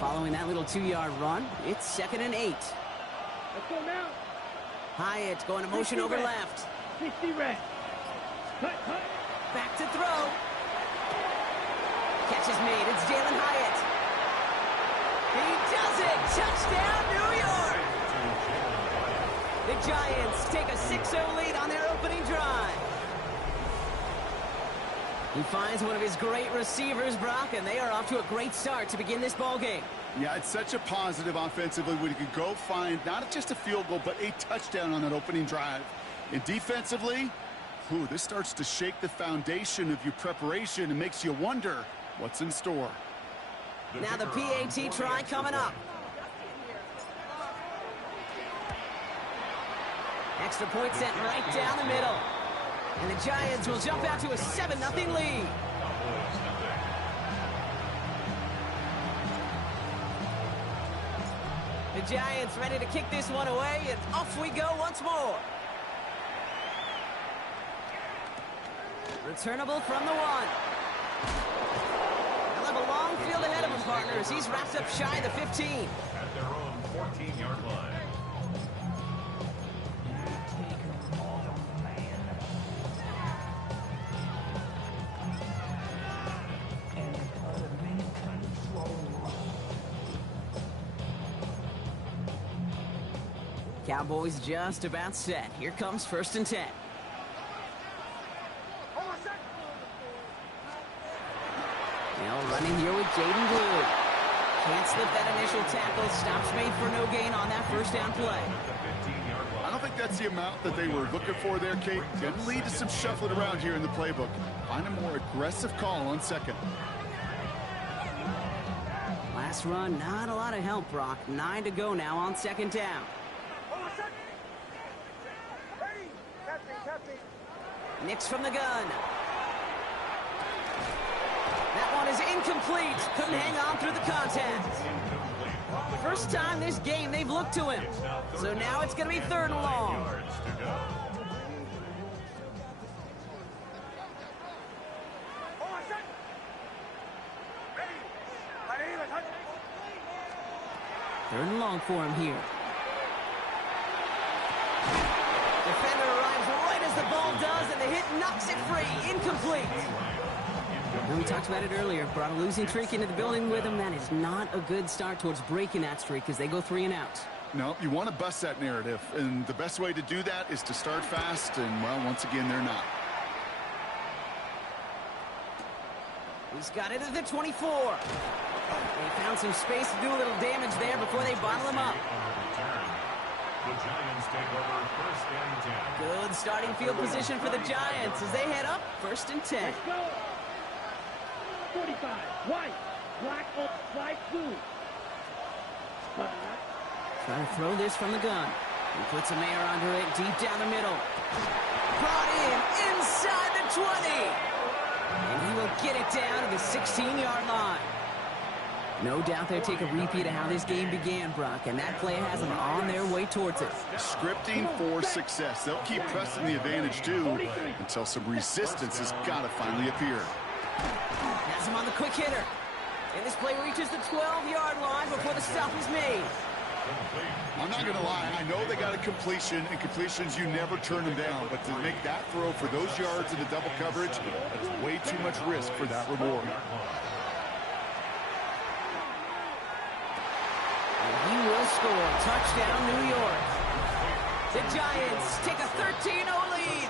Following that little 2-yard run, it's 2nd and 8. Let's go now. Hyatt going to motion over left. 60 red. Cut. Back to throw. Catch is made. It's Jalen Hyatt. He does it. Touchdown, New York. The Giants take a 6-0 lead on their opening drive. He finds one of his great receivers, Brock, and they are off to a great start to begin this ball game. Yeah, it's such a positive offensively when you can go find not just a field goal, but a touchdown on that opening drive. And defensively, this starts to shake the foundation of your preparation and makes you wonder what's in store. Now the PAT try coming up. Extra point sent right down the middle. And the Giants will jump out to a 7-0 lead. The Giants ready to kick this one away, and off we go once more. Returnable from the 1. They'll have a long field ahead of him, partners. He's wrapped up shy of the 15. At their own 14-yard line. Cowboys just about set. Here comes 1st and 10. Now running here with Jaden Blue. Can't slip that initial tackle. Stops made for no gain on that first down play. I don't think that's the amount that they were looking for there, Kate. Going to lead to some shuffling around here in the playbook. Find a more aggressive call on 2nd. Last run, not a lot of help, Brock. 9 to go now on 2nd down. Nix from the gun. That one is incomplete. Couldn't hang on through the contact. First time this game they've looked to him. So now it's going to be 3rd and long. Third and long for him here. Defender arrives right as the ball does, and the hit knocks it free. Incomplete. And we talked about it earlier. Brought a losing streak into the building with him. That is not a good start towards breaking that streak as they go 3 and out. No, you want to bust that narrative, and the best way to do that is to start fast, and, well, once again, they're not. He's got it at the 24. They found some space to do a little damage there before they bottle him up. The Giants take over 1st and 10. Good starting field position for the Giants as they head up 1st and 10. Let's go. 45. White. Black up. White blue. Trying to throw this from the gun. He puts a Mayer under it deep down the middle. Brought in inside the 20. And he will get it down to the 16-yard line. No doubt they'll take a repeat of how this game began, Brock, and that play has them on their way towards it. Scripting for success. They'll keep pressing the advantage, too, until some resistance has got to finally appear. Has him on the quick hitter. And this play reaches the 12-yard line before the stop is made. I'm not going to lie. I know they got a completion, and completions, you never turn them down. But to make that throw for those yards in the double coverage, that's way too much risk for that reward. He will score. Touchdown, New York. The Giants take a 13-0 lead.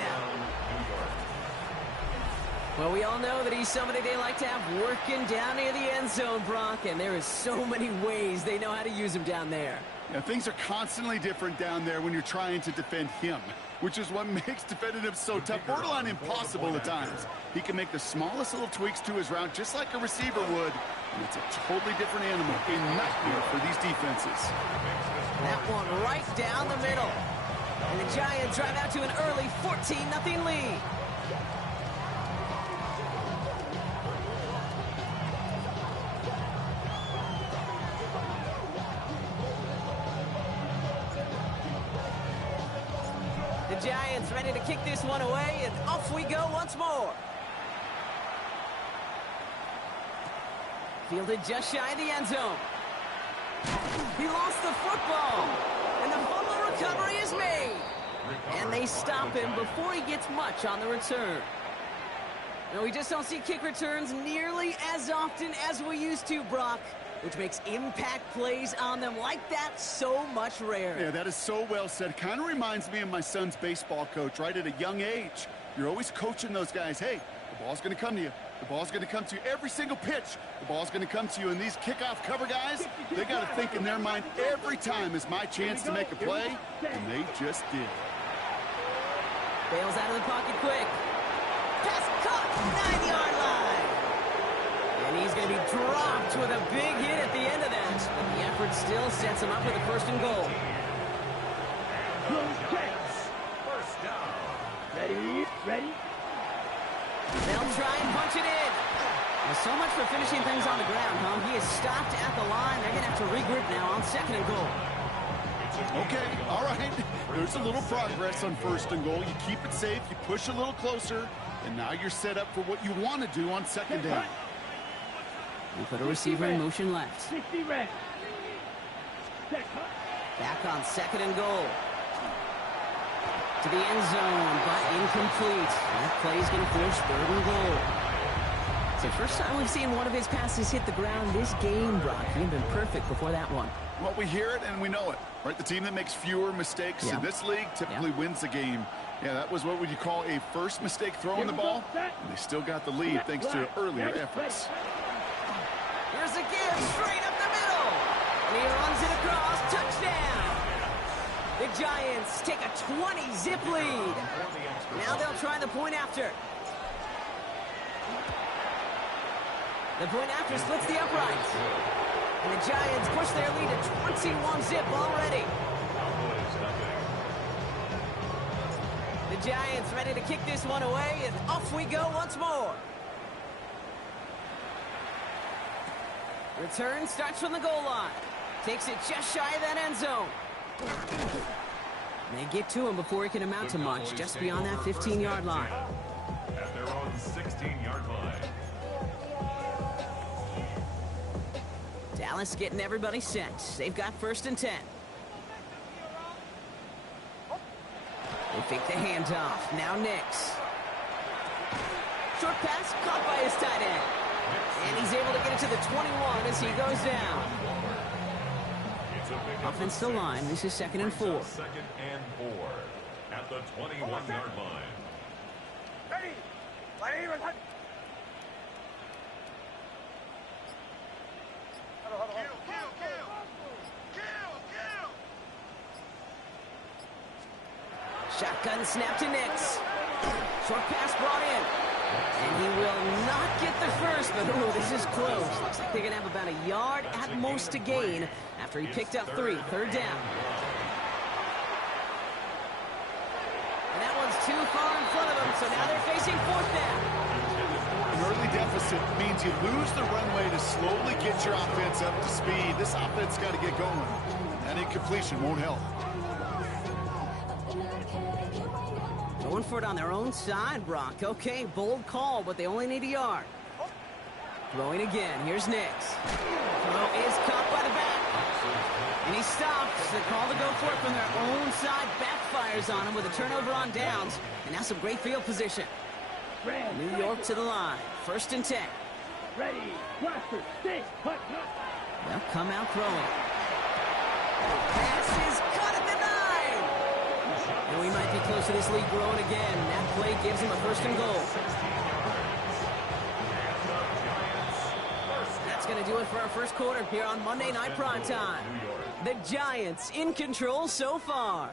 Well, we all know that he's somebody they like to have working down near the end zone, Brock, and there is so many ways they know how to use him down there. Yeah, things are constantly different down there when you're trying to defend him, which is what makes defending him so tough, borderline impossible at times. He can make the smallest little tweaks to his route just like a receiver would, and it's a totally different animal, a nightmare for these defenses. That one right down the middle. And the Giants drive out to an early 14-0 lead. The Giants ready to kick this one away, and off we go once more. Fielded just shy of the end zone. He lost the football, and the fumble recovery is made. And they stop him before he gets much on the return. No, we just don't see kick returns nearly as often as we used to, Brock, which makes impact plays on them like that so much rarer. Yeah, that is so well said. Kind of reminds me of my son's baseball coach, right? At a young age, you're always coaching those guys. Hey, the ball's going to come to you. The ball's going to come to you every single pitch. The ball's going to come to you. And these kickoff cover guys, they got to think in their mind every time is my chance to make a play, and they just did. Bails out of the pocket quick. Pass caught, 9-yard line. And he's going to be dropped with a big hit at the end of that. But the effort still sets him up with a 1st and goal. First down. Ready? Ready? They'll try and punch it in. Well, so much for finishing things on the ground, huh? He is stopped at the line. They're going to have to regroup now on 2nd and goal. Okay, all right. There's a little progress on 1st and goal. You keep it safe, you push a little closer, and now you're set up for what you want to do on 2nd down. We put a receiver in motion left. 60 red. Back on 2nd and goal. To the end zone, but incomplete. That play's going to force 3rd and goal. It's the first time we've seen one of his passes hit the ground this game, Brock. He had been perfect before that one. Well, we hear it and we know it, right? The team that makes fewer mistakes in this league typically wins the game. Yeah, that was what would you call a first mistake throwing the ball, and they still got the lead thanks to earlier efforts. Here's a give straight up the middle, and he runs it across. Touchdown! The Giants take a 20-zip lead. Now they'll try the point after. The point after splits the uprights. And the Giants push their lead to 21-zip already. The Giants ready to kick this one away, and off we go once more. Return starts from the goal line. Takes it just shy of that end zone. They get to him before he can amount to much, just beyond that 15-yard line. At their own 16-yard line. Dallas getting everybody set. They've got 1st and 10. They fake the handoff. Now Nix. Short pass caught by his tight end. And he's able to get it to the 21 as he goes down. Offensive line. This is 2nd and 4. 2nd and 4 at the 21-yard line. Ready? Shotgun snap to Nix. Short pass brought in. And he will not get the first, but ooh, this is close. Looks like they're going to have about a yard at most to gain after he picked up 3. 3rd down. And that one's too far in front of them, so now they're facing 4th down. An early deficit means you lose the runway to slowly get your offense up to speed. This offense got to get going. That incompletion won't help. Going for it on their own side, Brock. Okay, bold call, but they only need a yard. Throwing again. Here's Nix. Throw is caught by the back. And he stops. The call to go for it from their own side backfires on him with a turnover on downs. And now some great field position. New York to the line. 1st and 10. Ready? Blaster, stay, hut. They'll come out throwing. Pass is cut at the 9. And we might be close to this lead growing again. That play gives him a 1st and goal. That's going to do it for our first quarter here on Monday Night Primetime. The Giants in control so far.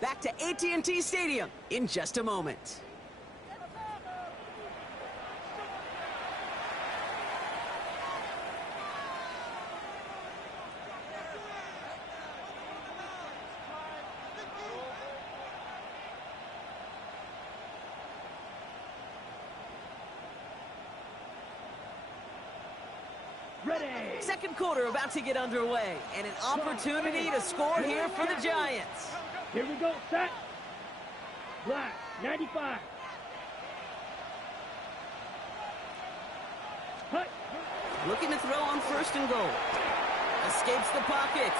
Back to AT&T Stadium in just a moment. Ready? Second quarter about to get underway, and an opportunity to score here for the Giants. Here we go, set. Black, 95. Hut. Looking to throw on 1st and goal. A escapes the pocket.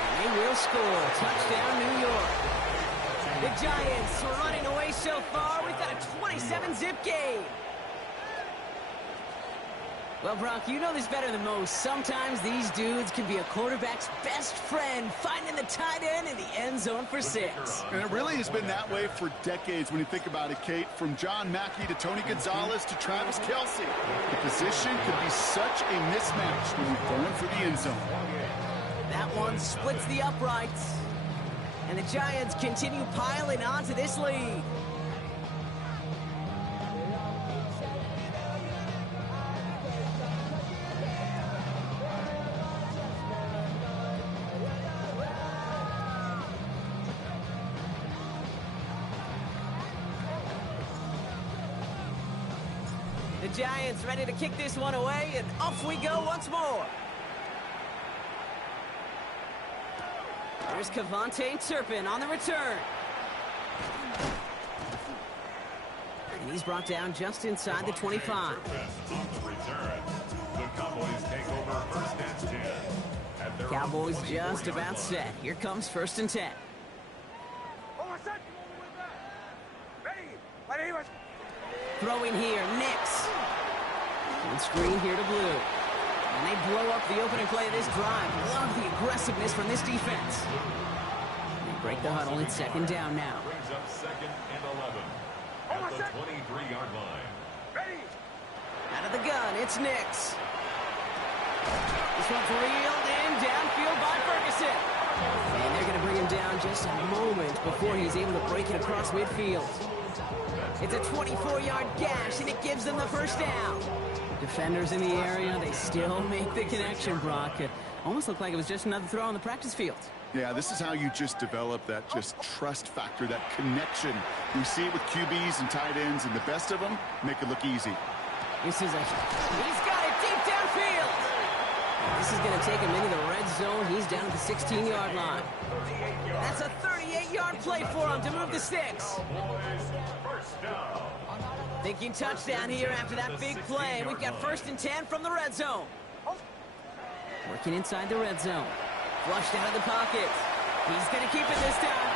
And they will score. Touchdown, New York. The Giants are running away so far. We've got a 27-zip game. Well, Brock, you know this better than most. Sometimes these dudes can be a quarterback's best friend, finding the tight end in the end zone for 6. And it really has been that way for decades when you think about it, Kate. From John Mackey to Tony Gonzalez to Travis Kelce. The position could be such a mismatch when you're going for the end zone. That one splits the uprights. And the Giants continue piling onto this lead. The Giants ready to kick this one away, and off we go once more. There's Kevontae Turpin on the return. And he's brought down just inside the 25. On the return. The Cowboys take over first and 10. At their Cowboys own just 24 about set. Here comes first and 10. Throwing here, Nix. And screen here to Blue. And they blow up the opening play of this drive. Love the aggressiveness from this defense. They break the huddle. It's second down now. Brings up second and 11 at the 23-yard line. Out of the gun, it's Nix. This one's reeled in downfield by Ferguson. And they're going to bring him down just a moment before he's able to break it across midfield. It's a 24-yard gash, and it gives them the first down. Defenders in the area, they still make the connection, Brock. It almost looked like it was just another throw on the practice field. Yeah, this is how you just develop that just trust factor, that connection. We see it with QBs and tight ends, and the best of them make it look easy. He's got it deep downfield. This is going to take him into the red zone. He's down at the 16-yard line. That's a 38-yard play for him to move the sticks. Thinking touchdown here after that big play. We've got first and 10 from the red zone. Working inside the red zone. Flushed out of the pocket. He's going to keep it this time.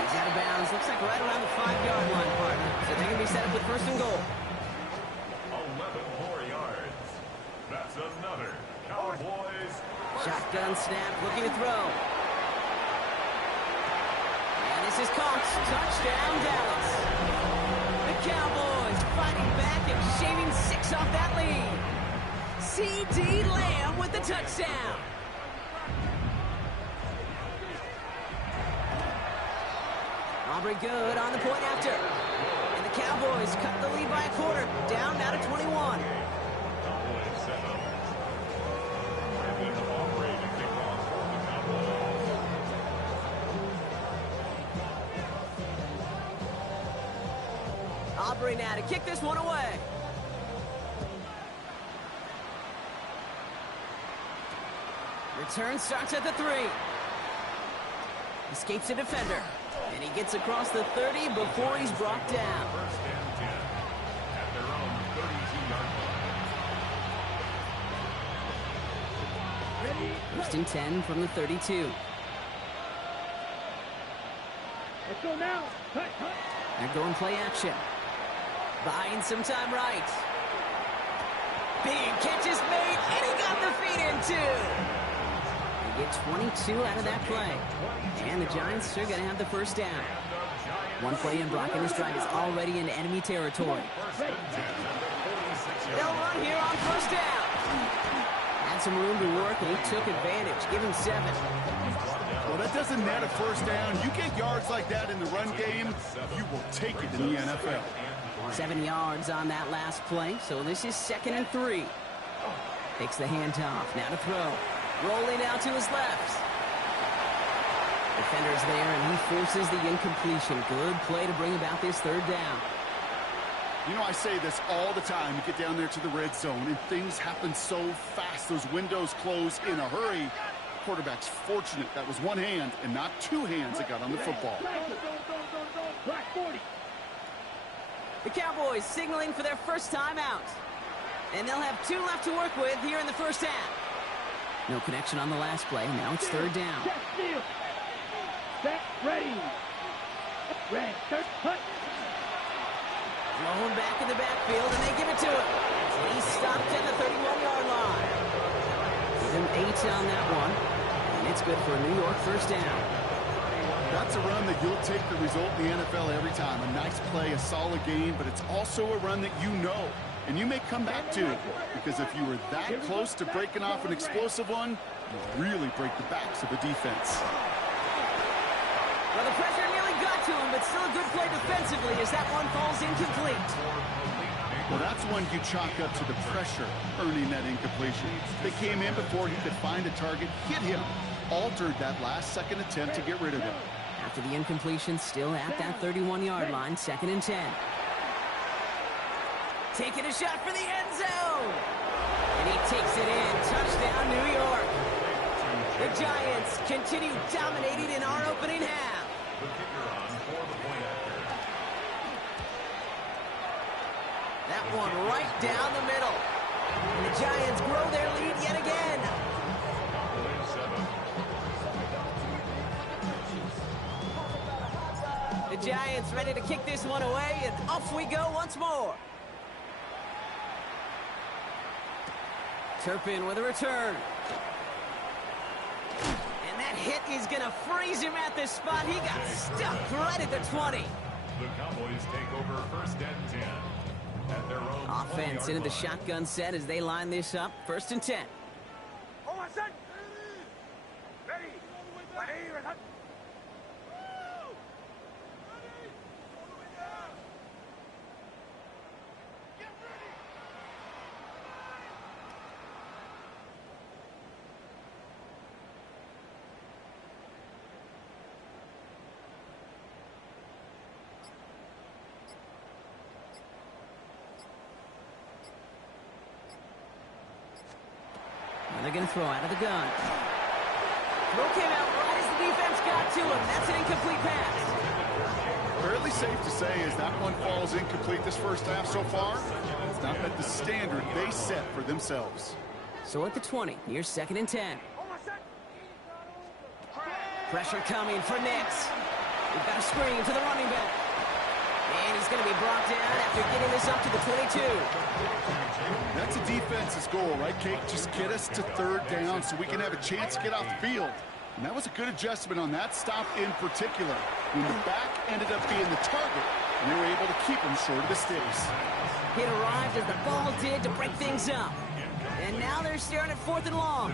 He's out of bounds. Looks like right around the 5-yard line, partner. So they're going to be set up with first and goal. 11 more yards. That's another Cowboys. Shotgun snap, looking to throw. And this is caught. Touchdown, Dallas. The Cowboys fighting back and shaving 6 off that lead. C.D. Lamb with the touchdown. Aubrey good on the point after. And the Cowboys cut the lead by a quarter. Down now to 21. Cowboys set up. Brandon Aubrey to kick off for the Cowboys. Aubrey now to kick this one away. Return starts at the 3. Escapes a defender. And he gets across the 30 before he's brought down. First and 10 at their own 32-yard line. First and 10 from the 32. Let's go now. Cut. They're going play action. Buying some time right. Big catch is made, and he got the feet in too. They get 22 out of that play. And the Giants are going to have the first down. One play in, Brock, and this drive is already in enemy territory. They'll run here on first down. Had some room to work, and he took advantage. Give him 7. Well, that doesn't net a first down. You get yards like that in the run game, you will take it in the NFL. 7 yards on that last play, so this is second and 3. Takes the handoff, now to throw. Rolling out to his left. Defender's there, and he forces the incompletion. Good play to bring about this third down. You know, I say this all the time. You get down there to the red zone, and things happen so fast. Those windows close in a hurry. The quarterback's fortunate that was one hand and not 2 hands that got on the football. Black 40. The Cowboys signaling for their first time out. And they'll have 2 left to work with here in the first half. No connection on the last play. Now it's third down. Set, steal. Set, ready. Red, third, put. Thrown back in the backfield, and they give it to him. He's stopped at the 31-yard line. Give him 8 on that one, and it's good for a New York first down. That's a run that you'll take the result in the NFL every time. A nice play, a solid game, but it's also a run that you know, and you may come back to, because if you were that close to breaking off an explosive one, you really break the backs of the defense. Well, the pressure nearly got to him, but still a good play defensively as that one falls incomplete. Well, that's one you chalk up to the pressure earning that incompletion. They came in before he could find a target, hit him, altered that last-second attempt to get rid of him. After the incompletion, still at that 31-yard line, 2nd and 10. Taking a shot for the end zone. And he takes it in. Touchdown, New York. The Giants continue dominating in our opening half. The kicker on for the point after. That one right down the middle. And the Giants grow their lead yet again. Cowboys 7. The Giants ready to kick this one away, and off we go once more. Turpin with a return. And that hit is going to freeze him at this spot. He got stuck right at the 20. The Cowboys take over 1st and 10 at their own Offense into the shotgun set as they line this up. 1st and 10. They're going to throw out of the gun. Throw came out right as the defense got to him. That's an incomplete pass. Fairly safe to say as that one falls incomplete this first half so far, it's not met the standard they set for themselves. So at the 20, near 2nd and 10. Pressure coming for Nix. We've got a screen to the running back. And he's going to be brought down after getting this up to the 22. That's a defense's goal, right, Kate? Just get us to 3rd down so we can have a chance to get off the field. And that was a good adjustment on that stop in particular, when the back ended up being the target, and they were able to keep him short of the sticks. Hit arrived as the ball did to break things up. And now they're staring at 4th and long.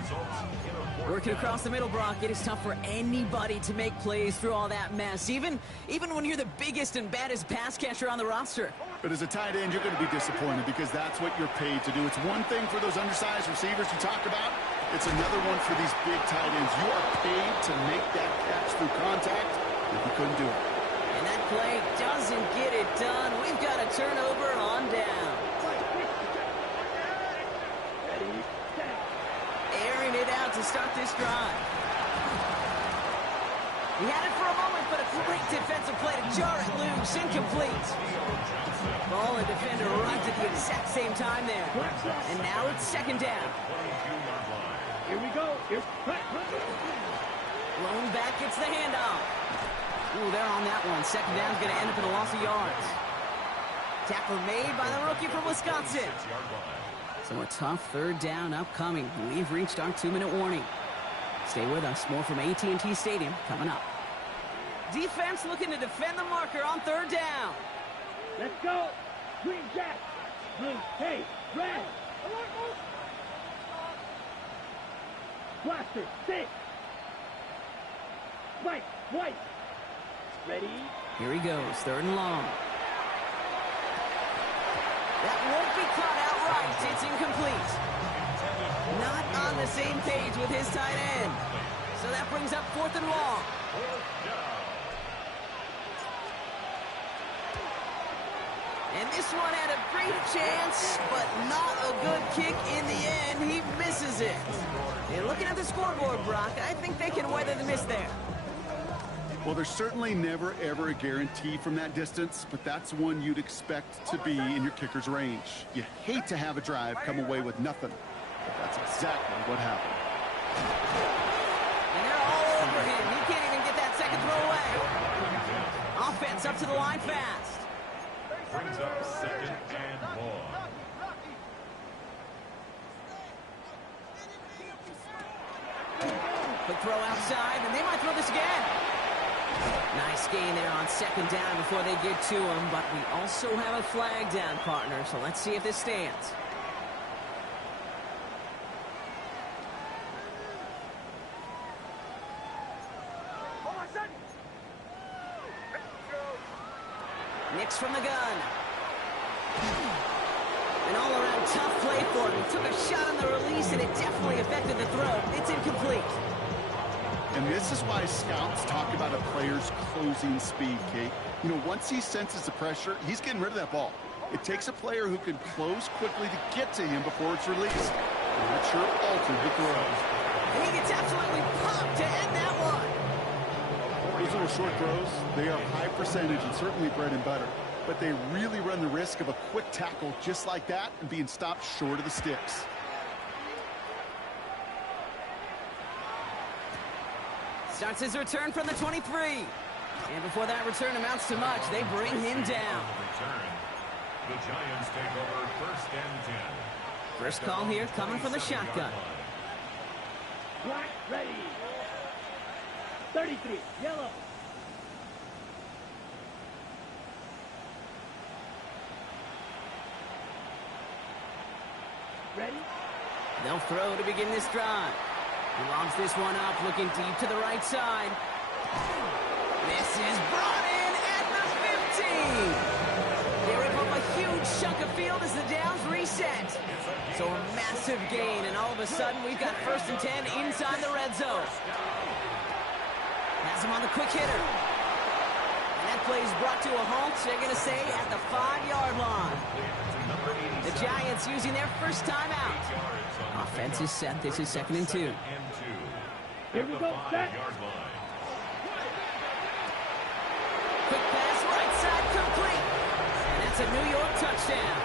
Working across the middle, Brock, it is tough for anybody to make plays through all that mess, even when you're the biggest and baddest pass catcher on the roster. But as a tight end, you're going to be disappointed because that's what you're paid to do. It's one thing for those undersized receivers you talk about. It's another one for these big tight ends. You are paid to make that catch through contact, and you couldn't do it. And that play doesn't get it done. We've got a turnover on down. Airing it out to start this drive. He had it for a moment, but a great defensive play to jar it loose. Incomplete. Ball and defender right at the exact same time there. And now it's 2nd down. Here we go. Here's Blown back gets the handoff. Ooh, they're on that one. 2nd down's going to end up in a loss of yards. Tackle made by the rookie from Wisconsin. So a tough 3rd down upcoming. We've reached our 2-minute warning. Stay with us. More from AT&T Stadium coming up. Defense looking to defend the marker on 3rd down. Let's go. Green Jack. Blue, hey, red. Blaster, 6. White, white. Ready? Here he goes. 3rd and long. That won't be caught outright. It's incomplete. Not on the same page with his tight end. So that brings up 4th and long. And this one had a great chance, but not a good kick in the end. He misses it. And looking at the scoreboard, Brock, I think they can weather the miss there. Well, there's certainly never, ever a guarantee from that distance, but that's one you'd expect to be in your kicker's range. You hate to have a drive come away with nothing, but that's exactly what happened. defense up to the line fast. Brings up 2nd and long. Quick throw outside, and they might throw this again. Nice gain there on 2nd down before they get to him, but we also have a flag down, partner, so let's see if this stands. Nix from the gun. An all-around tough play for him. He took a shot on the release, and it definitely affected the throw. It's incomplete. And this is why scouts talk about a player's closing speed, Kate. You know, once he senses the pressure, he's getting rid of that ball. It takes a player who can close quickly to get to him before it's released. And that sure altered the throw. He gets absolutely popped to end that one. Those little short throws, they are high percentage and certainly bread and butter. But they really run the risk of a quick tackle just like that and being stopped short of the sticks. Starts his return from the 23. And before that return amounts to much, they bring him down. The Giants take over 1st and 10. First call here coming from the shotgun. Black ready. 33, yellow. Ready? They'll throw to begin this drive. He lobs this one up, looking deep to the right side. This is brought in at the 15. They rip up a huge chunk of field as the downs reset. So a massive gain, and all of a sudden we've got 1st and 10 inside the red zone. Has him on the quick hitter. And that play is brought to a halt, they're going to say, at the 5-yard line. The Giants using their first timeout. Offense is set. This is 2nd and 2. Here we go, set. Quick pass, right side, complete. And that's a New York touchdown.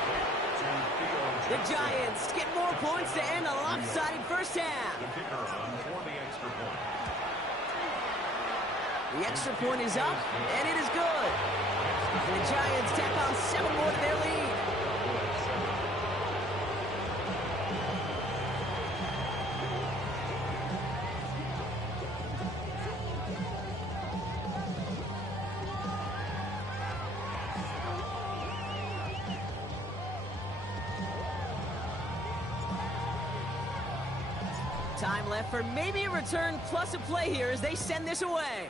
The Giants get more points to end a lopsided first half. The extra point is up, and it is good. And the Giants tack on 7 more to their lead. Time left for maybe a return plus a play here as they send this away.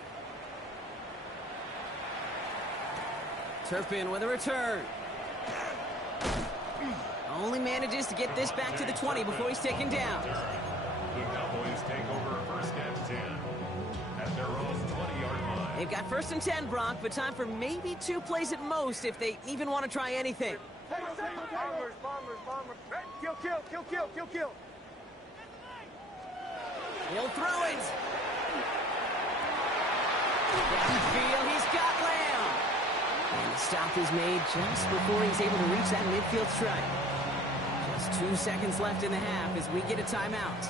Turpin with a return. Only manages to get this back to the 20 before he's taken down. The Cowboys take over 1st and 10 at their own 20-yard line. They've got 1st and 10, Brock, but time for maybe 2 plays at most if they even want to try anything. Bombers. Kill. He'll throw it. Downfield, he's got Lamb. And the stop is made just before he's able to reach that midfield strike. Just 2 seconds left in the half as we get a timeout.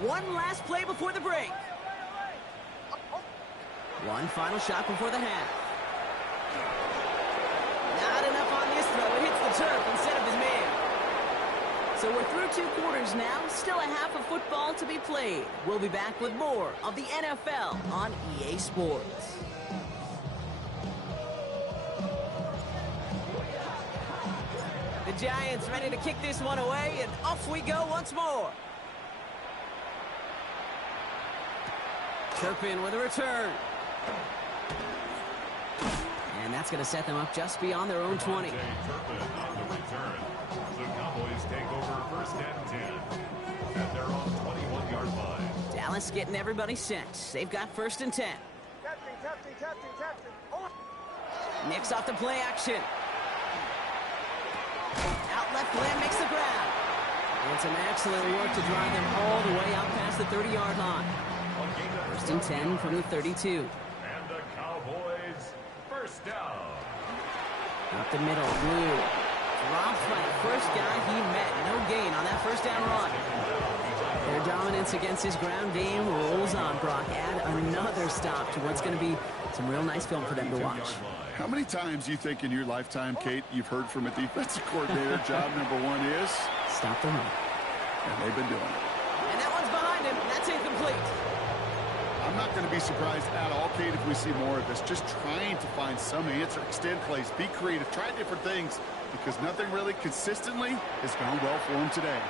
One last play before the break. One final shot before the half. Not enough on this throw. It hits the turf instead of his man. So we're through 2 quarters now. Still a half of football to be played. We'll be back with more of the NFL on EA Sports. The Giants ready to kick this one away, and off we go once more. Turpin with a return. And that's going to set them up just beyond their own 20. Turpin on the return. The Cowboys take over 1st and 10 at their own 21-yard line. Dallas getting everybody set. They've got 1st and 10. Captain. Nix off the play action. Out left, Lamb makes the grab. And some excellent work to drive them all the way out past the 30-yard line. 1st and 10 from the 32. And the Cowboys 1st down. Up the middle, Blue. Drops by the first guy he met. No gain on that 1st down run. Their dominance confidence against his ground game rolls on. Brock, add another stop to what's going to be some real nice film for them to watch. How many times you think in your lifetime, Kate, you've heard from a defensive coordinator, job number one is? Stop the run. And they've been doing it. And that one's behind him. That's incomplete. I'm not going to be surprised at all, Kate, if we see more of this. Just trying to find some answer, extend plays, be creative, try different things, because nothing really consistently has gone well for him today.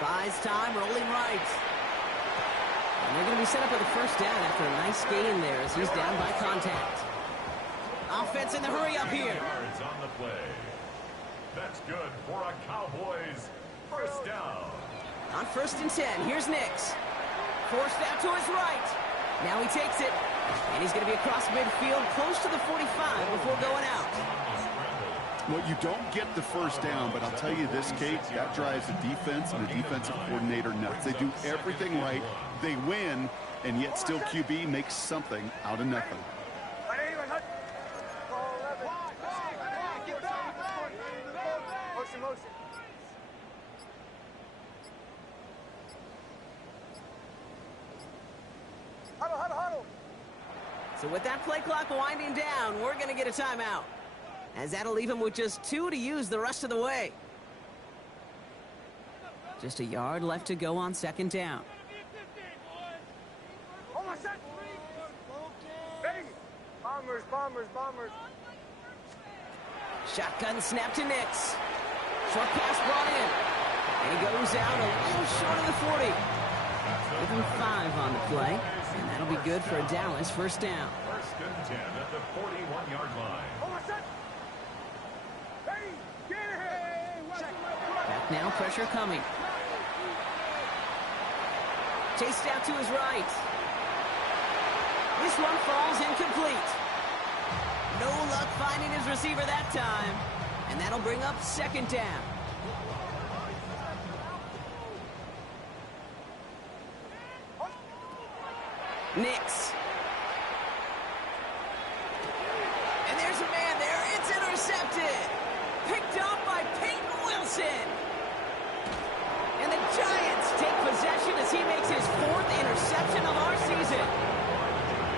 Buys time, rolling right. And they're going to be set up with a first down after a nice gain there as he's down by contact. Offense in the hurry up here. Yards on the play. That's good for a Cowboys first down. On 1st and 10, here's Nix. Forced out to his right. Now he takes it. And he's going to be across midfield close to the 45 before going out. Well, you don't get the first down, but I'll tell you this, Kate, that drives the defense and the defensive coordinator nuts. They do everything right. They win, and yet still QB makes something out of nothing. So with that play clock winding down, we're going to get a timeout, as that'll leave him with just 2 to use the rest of the way. Just a yard left to go on 2nd down. Bombers. Shotgun snap to Nix. Short pass brought in. And he goes out a little short of the 40. Give him 5 on the play. And that'll be good for a Dallas first down. 1st and 10 at the 41-yard line. Back now, pressure coming. Chased out to his right. This one falls incomplete. No luck finding his receiver that time. And that'll bring up 2nd down. Nix. And there's a man there. It's intercepted. Picked up by Peyton Wilson. And the Giants take possession as he makes his 4th interception of our season.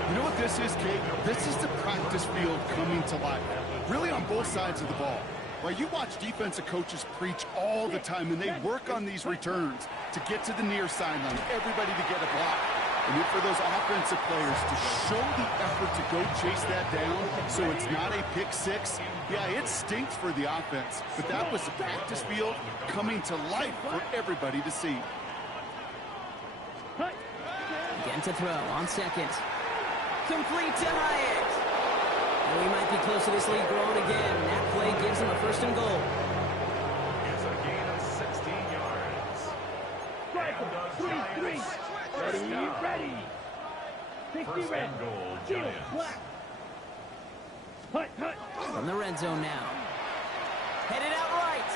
You know what this is, Kate? This is the practice field coming to life, really on both sides of the ball. Right, you watch defensive coaches preach all the time, and they work on these returns to get to the near sideline, everybody to get a block. And then for those offensive players to show the effort to go chase that down so it's not a pick six, yeah, it stinks for the offense. But that was the practice field coming to life for everybody to see. Again to throw on 2nd. Complete to Hyatt. And we might be close to this lead growing again. That play gives him a 1st and goal. It's a gain of 16 yards. Three. Ready. 60 First red. and goal, Shield, Giants. black. Hut. From the red zone now. Headed out right.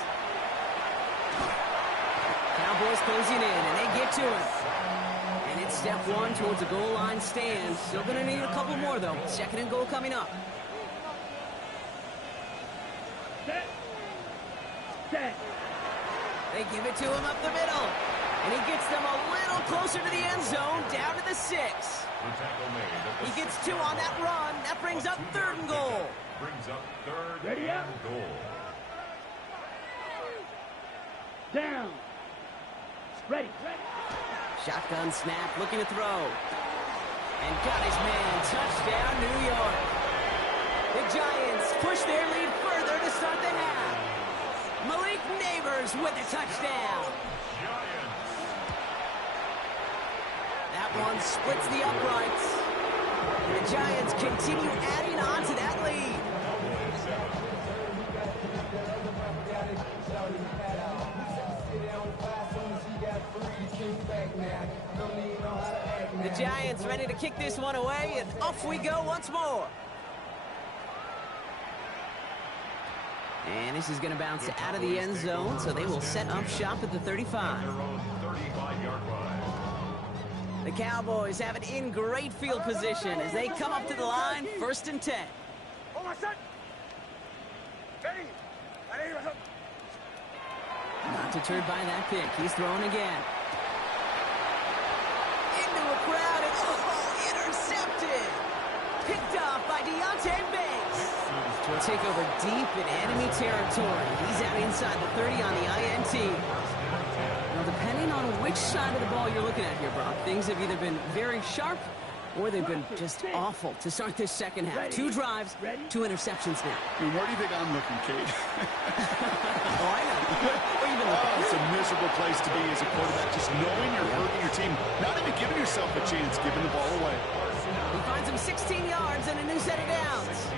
Cowboys closing in, and they get to him. And it's step 1 towards a goal line stand. Still going to need a couple more, though. 2nd and goal coming up. Set. They give it to him up the middle. And he gets them a little closer to the end zone, down to the 6. The tackle made at the He gets 2 on that run. That brings up 3rd and goal. Brings up 3rd Ready and up. goal. Down. Ready. Shotgun snap, looking to throw. And got his man. Touchdown, New York. The Giants push their lead further to start the half. Malik Neighbors with a touchdown. That one splits the uprights. And the Giants continue adding on to that lead. The Giants ready to kick this one away, and off we go once more. And this is going to bounce out of the end zone, so they will set up shop at the 35. Their own 35-yard line. The Cowboys have it in great field position as they come up to the line, 1st and 10. Not deterred by that pick. He's throwing again. take over deep in enemy territory. He's out inside the 30 on the INT. Now, depending on which side of the ball you're looking at here, Brock, things have either been very sharp or they've been just awful to start this second half. 2 drives, 2 interceptions now. I mean, where do you think I'm looking, Kate? Oh, I know. Where you been looking? It's a miserable place to be as a quarterback, just knowing you're hurting your team, not even giving yourself a chance, giving the ball away. He finds him 16 yards and a new set of downs.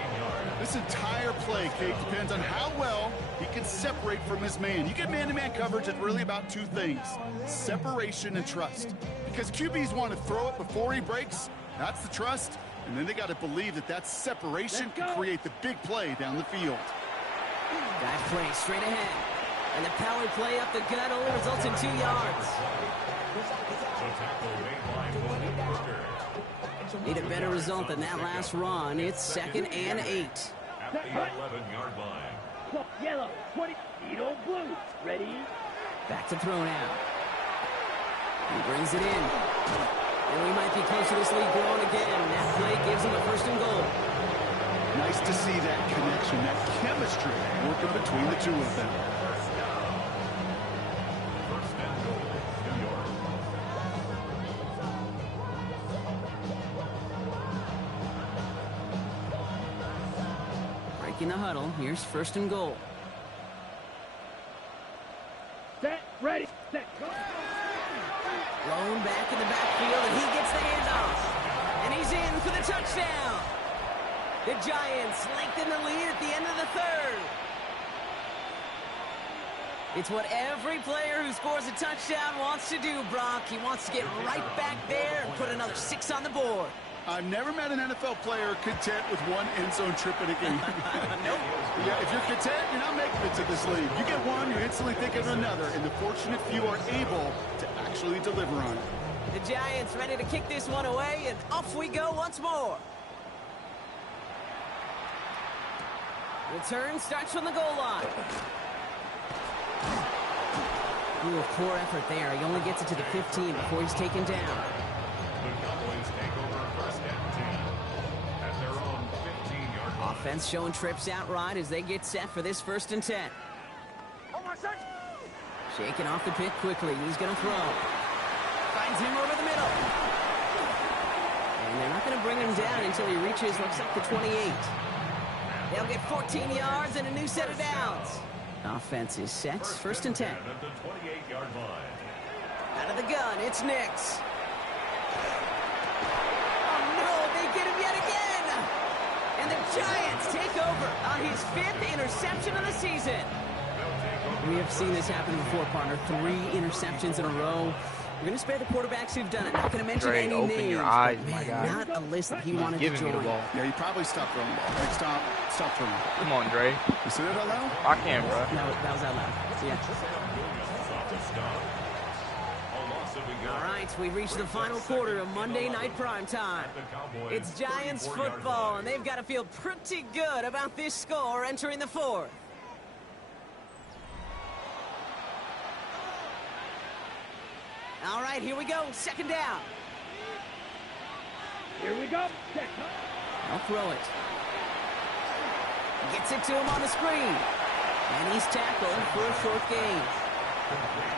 This entire play, Kate, depends on how well he can separate from his man. You get man-to-man coverage, it's really about 2 things, separation and trust. Because QBs want to throw it before he breaks, that's the trust, and then they got to believe that that separation can create the big play down the field. Dive play straight ahead. And the power play up the gut only results in 2 yards. Need a better result than that last run. It's 2nd and 8. At the 11-yard line. Yellow, 20, Edo blue. Ready? Back to throw now. He brings it in. And we might be close to this lead growing again. That play gives him a 1st and goal. Nice to see that connection, that chemistry working between the 2 of them. First and goal, New York. Breaking the huddle. Here's 1st and goal. Set, ready, set, go. Blown back in the backfield, and he gets the handoff. And he's in for the touchdown. The Giants lengthen the lead at the end of the 3rd. It's what every player who scores a touchdown wants to do, Brock. He wants to get right back there and put another 6 on the board. I've never met an NFL player content with 1 end zone trip in a game. Nope. Yeah, if you're content, you're not making it to this league. You get 1, you instantly think of another, and the fortunate few are able to actually deliver on it. The Giants ready to kick this one away, and off we go once more. Return starts from the goal line. Ooh, poor effort there. He only gets it to the 15 before he's taken down. The Cowboys take over 1st and 10 at their own 15-yard line. Offense showing trips out right as they get set for this 1st and 10. Shaking off the pit quickly. He's going to throw. Finds him over the middle. And they're not going to bring him down until he reaches, looks like the 28. They'll get 14 yards and a new set of downs. Offense is set. 1st and 10. At the 28-yard line. Out of the gun, it's Nix. Oh, no, they get him yet again. And the Giants take over on his 5th interception of the season. We have seen this happen before, partner. 3 interceptions in a row. We're going to spare the quarterbacks who've done it. Not going to mention Dre, any open names. your eyes, but, my man, guy. not a list that he wanted to Giving me join. the ball. Yeah, he probably stopped throwing the ball. Like, stop throwing. Come on, Dre. You see that out loud? I can, bro. That was out loud. Yeah. All right, we reached the final quarter of Monday Night Primetime. It's Giants football, and they've got to feel pretty good about this score entering the 4th. All right, here we go. 2nd down. Here we go. Set, I'll throw it. Gets it to him on the screen. And he's tackled for a short gain.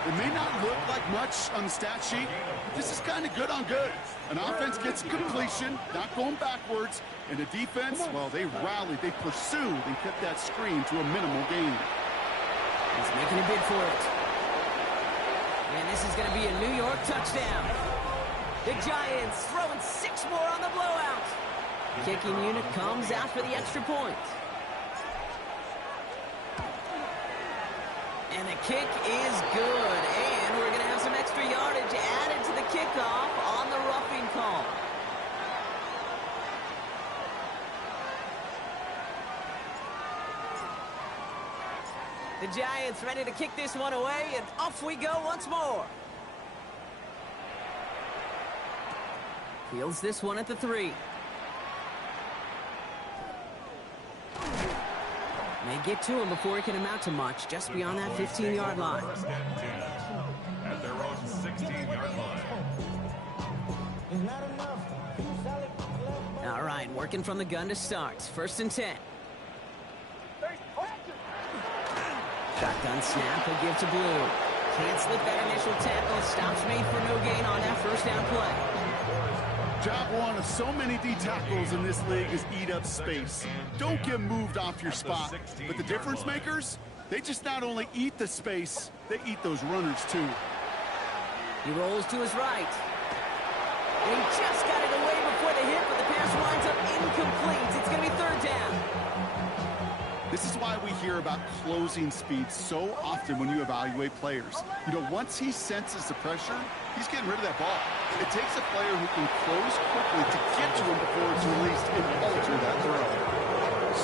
It may not look like much on the stat sheet, but this is kind of good on good. An offense gets completion, not going backwards, and the defense, well, they rallied, they pursued, and kept that screen to a minimal gain. He's making a bid for it. And this is going to be a New York touchdown. The Giants throwing 6 more on the blowout. Kicking unit comes out for the extra point. And the kick is good. And we're going to have some extra yardage added to the kickoff on the roughing call. The Giants ready to kick this one away, and off we go once more. Fields this one at the 3. May get to him before he can amount to much, just beyond that 15-yard line. At their own 16-yard line. All right, working from the gun to start. 1st and 10. Shotgun snap, he'll give to Blue. Can't slip that initial tackle. Stops made for no gain on that first down play. Job one of so many D tackles in this league is eat up space. Don't get moved off your spot. But the difference makers, they just not only eat the space, they eat those runners too. He rolls to his right. And he just got it away before the hit, but the pass winds up incomplete. It's going to be third down. This is why we hear about closing speed so often when you evaluate players. You know, once he senses the pressure, he's getting rid of that ball. It takes a player who can close quickly to get to him before it's released and alter that throw.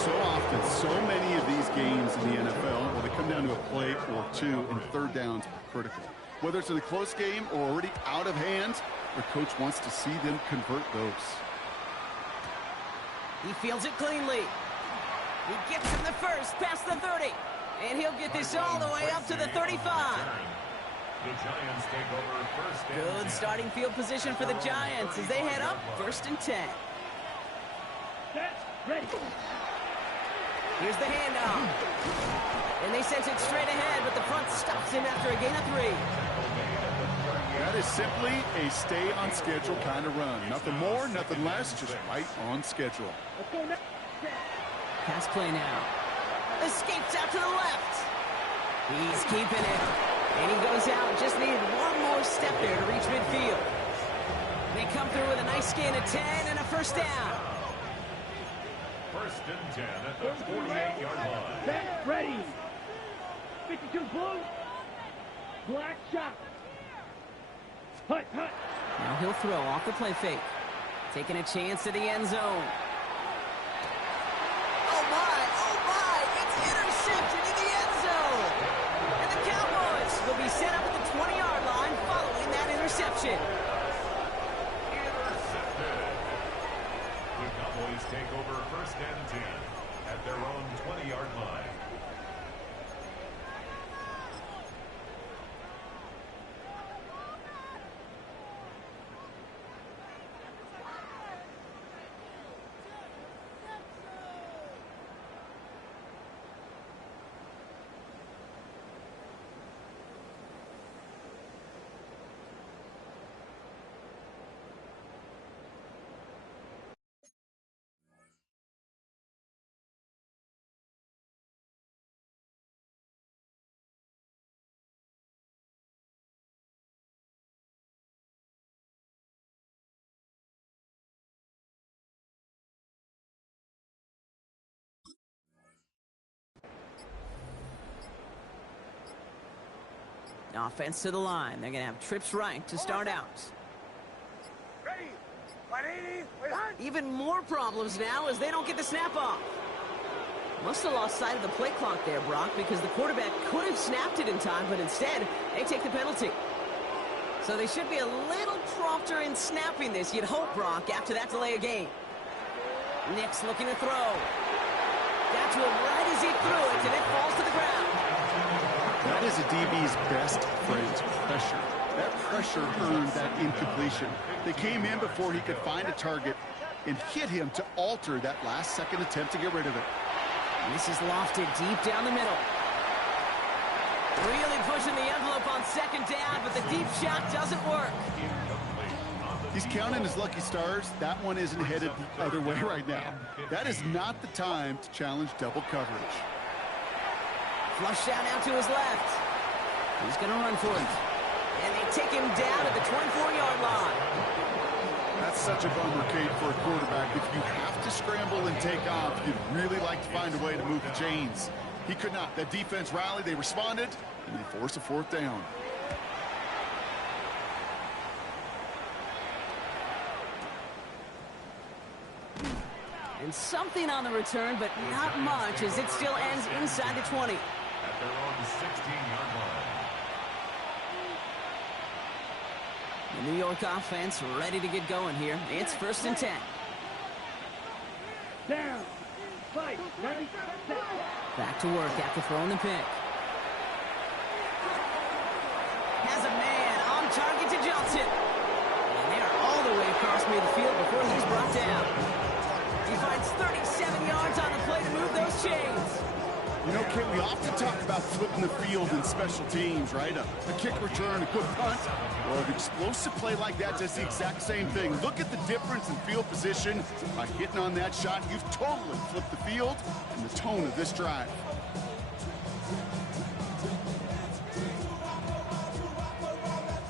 So often, so many of these games in the NFL, well, they come down to a play or two, and third downs are critical. Whether it's in a close game or already out of hand, their coach wants to see them convert those. He fields it cleanly. He gets him the first, past the 30. And he'll get this all the way up to the 35. The Giants take over first and 10. Good starting field position for the Giants as they head up first and 10. Set, ready. Here's the handoff. And they sent it straight ahead, but the front stops him after a gain of 3. That is simply a stay-on-schedule kind of run. Nothing more, nothing less, just right on schedule. Let's go next. Pass play now. Escapes out to the left. He's keeping it. And he goes out. Just needed one more step there to reach midfield. They come through with a nice gain of 10 and a first down. First and 10 at the 48-yard line. Set, ready. 52 blue. Black shot. Hut, hut. Now he'll throw off the play fake. Taking a chance to the end zone. Oh my, it's intercepted in the end zone. And the Cowboys will be set up at the 20-yard line following that interception. Intercepted. The Cowboys take over first and 10 at their own 20-yard line. Offense to the line. They're going to have trips right to start out. Ready. 180. Even more problems now as they don't get the snap off. Must have lost sight of the play clock there, Brock, because the quarterback could have snapped it in time, but instead, they take the penalty. So they should be a little prompter in snapping this, you'd hope, Brock, after that delay of game. Nick's looking to throw. Got to him right as he threw it, and it falls to the ground. That is a DB's best friend, pressure. That pressure earned that incompletion. They came in before he could find a target and hit him to alter that last-second attempt to get rid of it. This is lofted deep down the middle. Really pushing the envelope on second down, but the deep shot doesn't work. He's counting his lucky stars. That one isn't headed the other way right now. That is not the time to challenge double coverage. Flush down out to his left. He's going to run for it. And they take him down at the 24-yard line. That's such a bummer, Kate, for a quarterback. If you have to scramble and take off, you'd really like to find a way to move the chains. He could not. That defense rallied, they responded, and they forced a fourth down. And something on the return, but not much, as it still ends inside the 20. At their own 16-yard line. The New York offense ready to get going here. It's first and 10. Down. Fight. Ready. Set. Back to work after throwing the pick. Has a man on target to Johnson. And they're all the way across midfield before he's brought down. He finds 37 yards on the play to move those chains. You know, Kate, we often talk about flipping the field in special teams, right? A kick return, a good punt, or an explosive play like that does the exact same thing. Look at the difference in field position. By hitting on that shot, you've totally flipped the field and the tone of this drive.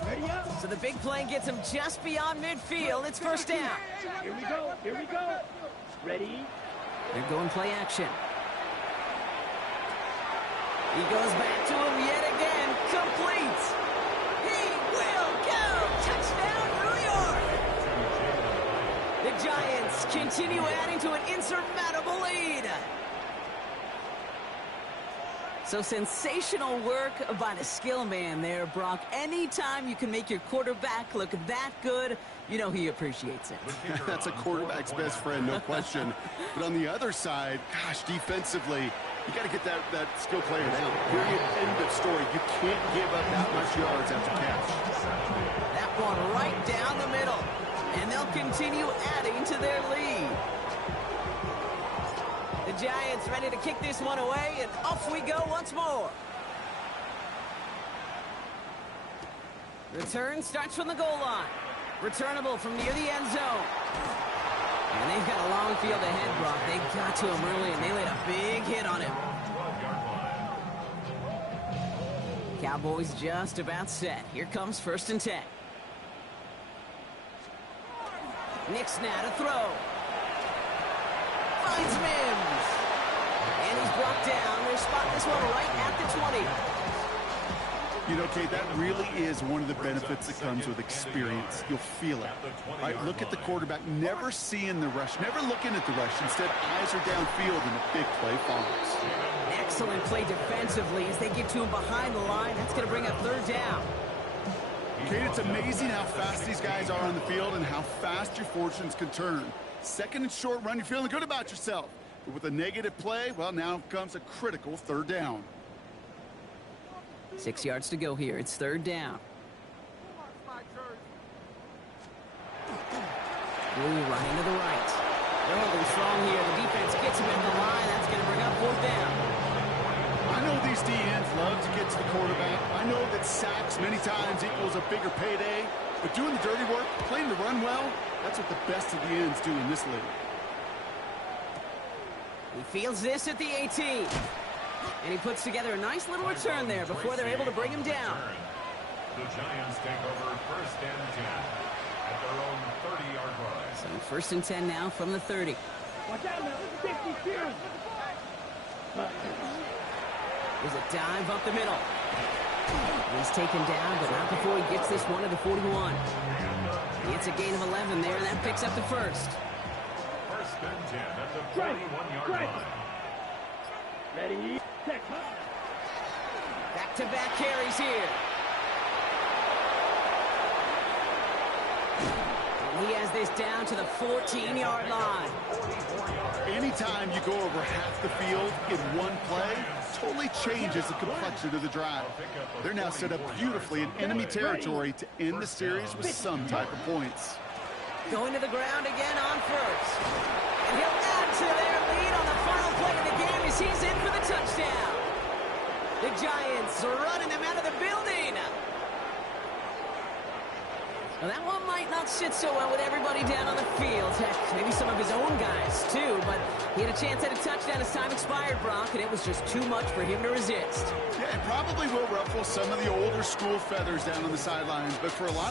Ready up. So the big play gets him just beyond midfield. It's first down. Here we go. Here we go. Ready. They're going play action. He goes back to him yet again. Complete. He will go. Touchdown, New York. The Giants continue adding to an insurmountable lead. So sensational work by the skill man there, Brock. Anytime you can make your quarterback look that good, you know he appreciates it. That's a quarterback's best friend, no question. But on the other side, gosh, defensively, you got to get that skill player down. Period. End of story. You can't give up that much yards after catch. That one right down the middle. And they'll continue adding to their lead. The Giants ready to kick this one away, and off we go once more. Return starts from the goal line. Returnable from near the end zone. And they've got a long field ahead, Brock. They got to him early, and they laid a big hit on him. Cowboys just about set. Here comes 1st and 10. Nick's now to throw. Finds Mims. And he's brought down. They spot this one right at the 20. You know, Kate, that really is one of the benefits that comes with experience. You'll feel it. Right? Look at the quarterback, never seeing the rush, never looking at the rush. Instead, eyes are downfield, and the big play follows. Excellent play defensively as they get to him behind the line. That's going to bring up 3rd down. Kate, it's amazing how fast these guys are on the field and how fast your fortunes can turn. 2nd and short run, you're feeling good about yourself. But with a negative play, well, now comes a critical 3rd down. 6 yards to go here. It's 3rd down. Blue running to the right. They're holding strong here. The defense gets him at the line. That's going to bring up 4th down. I know these DNs love to get to the quarterback. I know that sacks many times equals a bigger payday. But doing the dirty work, playing the run well, that's what the best of the ends do in this league. He fields this at the 18. And he puts together a nice little return there before they're able to bring him down. The Giants take over 1st and 10 at their own 30-yard line. So 1st and 10 now from the 30. Watch out now. 52. There's a dive up the middle. He's taken down, but not before he gets this one to the 41. It's a gain of 11 there, and that picks up the 1st. 1st and 10 at the 41-yard line. Ready. Set. Back-to-back carries here. And he has this down to the 14-yard line. Anytime you go over half the field in one play, totally changes the complexion of the drive. They're now set up beautifully in enemy territory to end the series with some type of points. Going to the ground again on 1st. And he'll add to their lead on the final play of the game as he's in for the touchdown. The Giants are running them out of the building. Well, that one might not sit so well with everybody down on the field. Heck, maybe some of his own guys, too. But he had a chance at a touchdown as time expired, Brock, and it was just too much for him to resist. Yeah, it probably will ruffle some of the older school feathers down on the sidelines, but for a lot of the